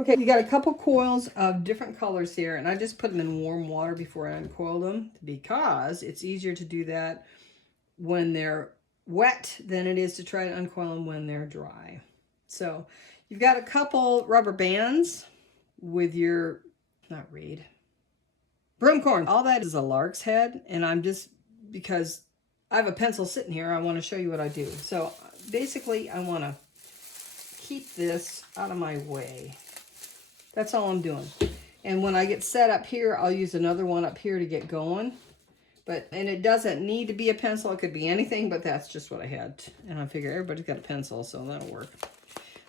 Okay, you got a couple coils of different colors here, and I just put them in warm water before I uncoil them because it's easier to do that when they're wet than it is to try to uncoil them when they're dry. So you've got a couple rubber bands with your, not reed, broomcorn. All that is a lark's head, and I'm just, because I have a pencil sitting here, I want to show you what I do. So basically I want to keep this out of my way. That's all I'm doing. And when I get set up here, I'll use another one up here to get going. And it doesn't need to be a pencil. It could be anything, but that's just what I had. And I figure everybody's got a pencil, so that'll work.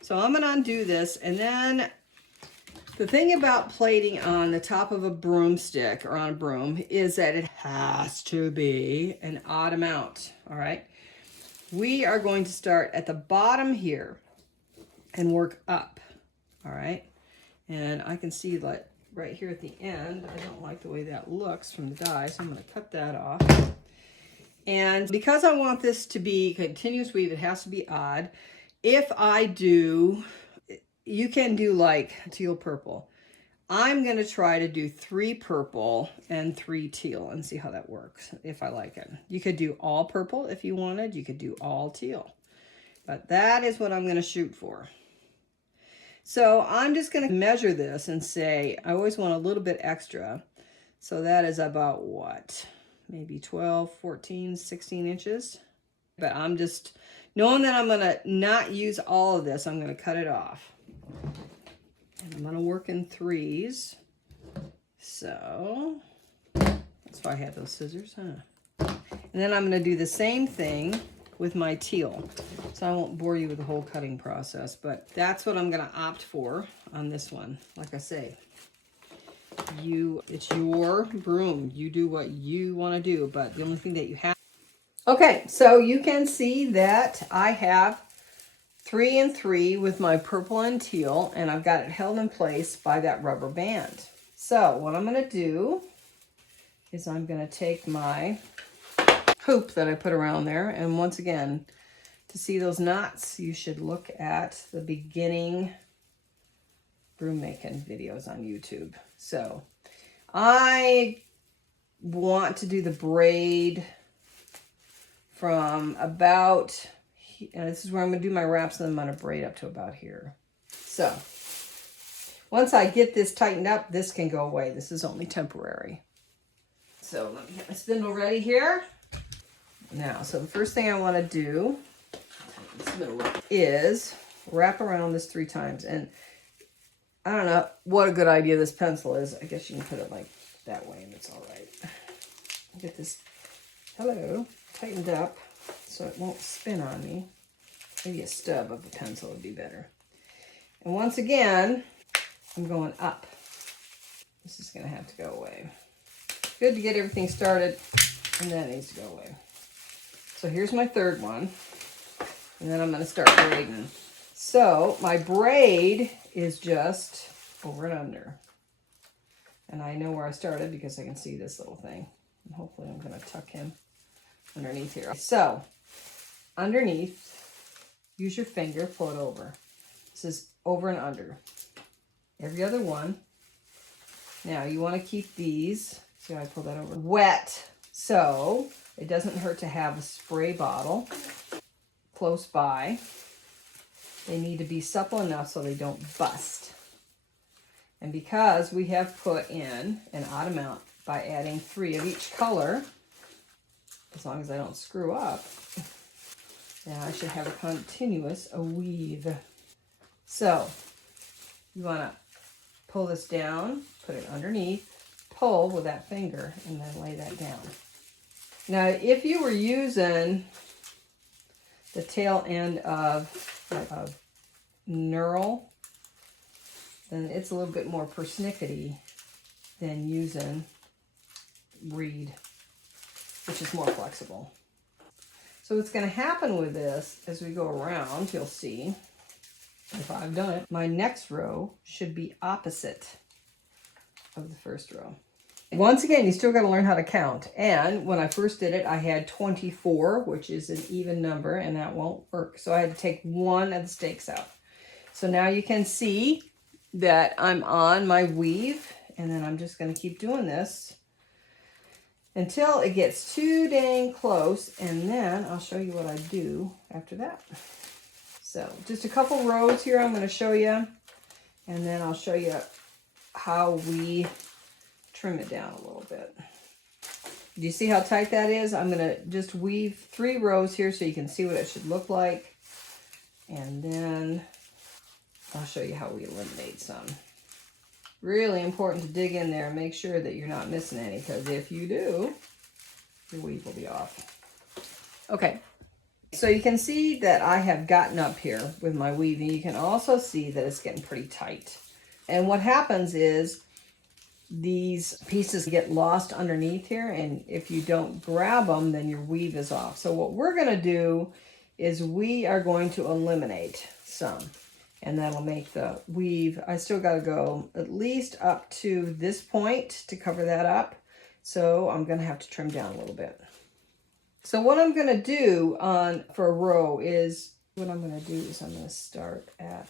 So I'm going to undo this. And then the thing about plating on the top of a broomstick or on a broom is that it has to be an odd amount. All right. We are going to start at the bottom here and work up. All right. And I can see that right here at the end. I don't like the way that looks from the die, so I'm going to cut that off. And because I want this to be continuous weave, it has to be odd. If I do, you can do like teal purple. I'm going to try to do 3 purple and 3 teal and see how that works, if I like it. You could do all purple if you wanted. You could do all teal. But that is what I'm going to shoot for. So I'm just going to measure this and say, I always want a little bit extra. So that is about what? Maybe 12, 14, 16 inches. But I'm just, knowing that I'm going to not use all of this, I'm going to cut it off. And I'm going to work in 3s. So that's why I had those scissors, huh? And then I'm going to do the same thing with my teal. So I won't bore you with the whole cutting process, but that's what I'm going to opt for on this one. Like I say, it's your broom. You do what you want to do, but the only thing that you have. Okay, so you can see that I have 3 and 3 with my purple and teal, and I've got it held in place by that rubber band. So what I'm going to do is I'm going to take my hoop that I put around there, and once again, to see those knots, you should look at the beginning broom making videos on YouTube. So I want to do the braid from about, and this is where I'm going to do my wraps, and then I'm going to braid up to about here. So once I get this tightened up, this can go away. This is only temporary. So let me get my spindle ready here. Now, so the first thing I want to do is wrap around this 3 times. And I don't know what a good idea this pencil is. I guess you can put it like that way and it's all right. Get this, tightened up so it won't spin on me. Maybe a stub of the pencil would be better. And once again, I'm going up. This is going to have to go away. Good to get everything started, and that needs to go away. So here's my 3rd one, and then I'm going to start braiding. So my braid is just over and under. And I know where I started because I can see this little thing. And hopefully I'm going to tuck him underneath here. So underneath, use your finger, pull it over. This is over and under. Every other one. Now you want to keep these, see how I pull that over, wet. So it doesn't hurt to have a spray bottle close by. They need to be supple enough so they don't bust. And because we have put in an odd amount by adding 3 of each color, as long as I don't screw up, now I should have a continuous weave. So you want to pull this down, put it underneath, pull with that finger, and then lay that down. Now, if you were using the tail end of knurl, then it's a little bit more persnickety than using reed, which is more flexible. So what's going to happen with this as we go around, you'll see, if I've done it, my next row should be opposite of the first row. Once again, you still got to learn how to count. And when I first did it, I had 24, which is an even number, and that won't work. So I had to take 1 of the stakes out. So now you can see that I'm on my weave, and then I'm just going to keep doing this until it gets too dang close, and then I'll show you what I do after that. So just a couple rows here I'm going to show you, and then I'll show you how we trim it down a little bit. Do you see how tight that is? I'm going to just weave 3 rows here so you can see what it should look like, and then I'll show you how we eliminate some. Really important to dig in there and make sure that you're not missing any, because if you do, your weave will be off. Okay, so you can see that I have gotten up here with my weaving. You can also see that it's getting pretty tight. And what happens is these pieces get lost underneath here, and if you don't grab them, then your weave is off. So what we're going to do is we are going to eliminate some. And that'll make the weave, I still got to go at least up to this point to cover that up. So I'm going to have to trim down a little bit. So what I'm going to do for a row is, what I'm going to do is I'm going to start at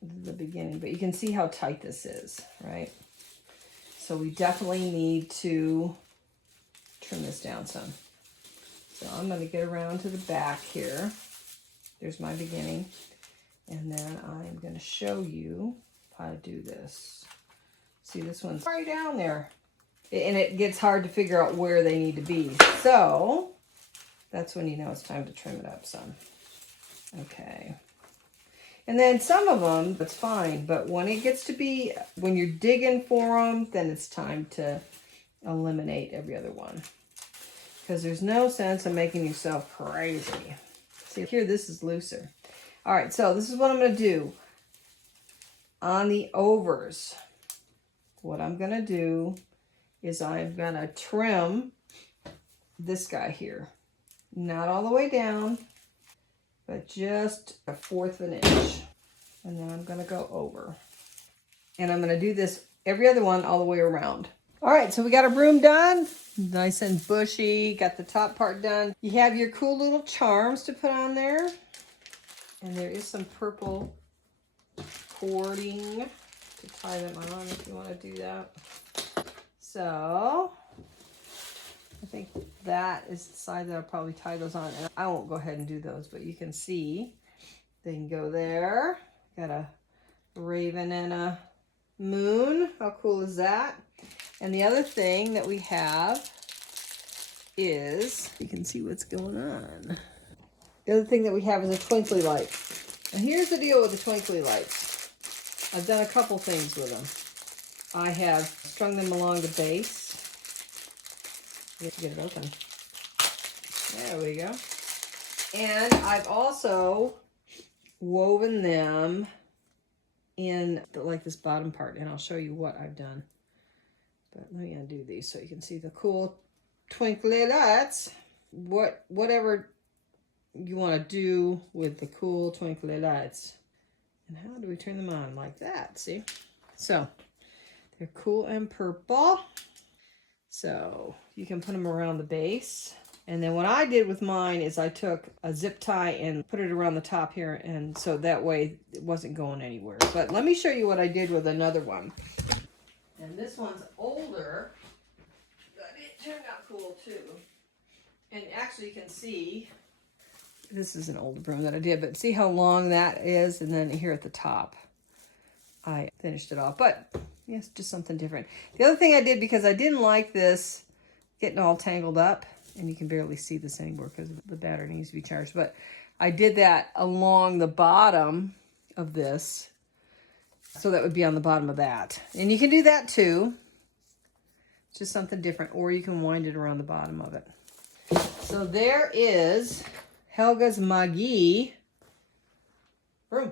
the beginning. But you can see how tight this is, right? So we definitely need to trim this down some. So I'm going to get around to the back here. There's my beginning. And then I'm going to show you how to do this. See, this one's right down there. And it gets hard to figure out where they need to be. So that's when you know it's time to trim it up some. Okay. And then some of them, that's fine. But when it gets to be, when you're digging for them, then it's time to eliminate every other one. Because there's no sense in making yourself crazy. See, here this is looser. All right, so this is what I'm going to do. On the overs, what I'm going to do is I'm going to trim this guy here. Not all the way down, but just 1/4 of an inch. And then I'm going to go over. And I'm going to do this every other one all the way around. All right, so we got our broom done. Nice and bushy. Got the top part done. You have your cool little charms to put on there. And there is some purple cording to tie them on if you want to do that. So I think that is the side that I'll probably tie those on. And I won't go ahead and do those, but you can see they can go there. Got a raven and a moon. How cool is that? And the other thing that we have is, you can see what's going on. The other thing that we have is a twinkly light. And here's the deal with the twinkly lights. I've done a couple things with them. I have strung them along the base. You have to get it open. There we go. And I've also woven them in like this bottom part, and I'll show you what I've done. But let me undo these so you can see the cool twinkly lights. Whatever you want to do with the cool twinkly lights. And how do we turn them on? Like that, see? So they're cool and purple. So you can put them around the base. And then what I did with mine is I took a zip tie and put it around the top here, and so that way it wasn't going anywhere. But let me show you what I did with another one. And this one's older, but it turned out cool too. And actually you can see, this is an older broom that I did, but see how long that is? And then here at the top, I finished it off. But yes, just something different. The other thing I did, because I didn't like this getting all tangled up, and you can barely see this anymore because the battery needs to be charged, but I did that along the bottom of this, so that would be on the bottom of that. And you can do that too. It's just something different, or you can wind it around the bottom of it. So there is Helga's MAGIE Broom.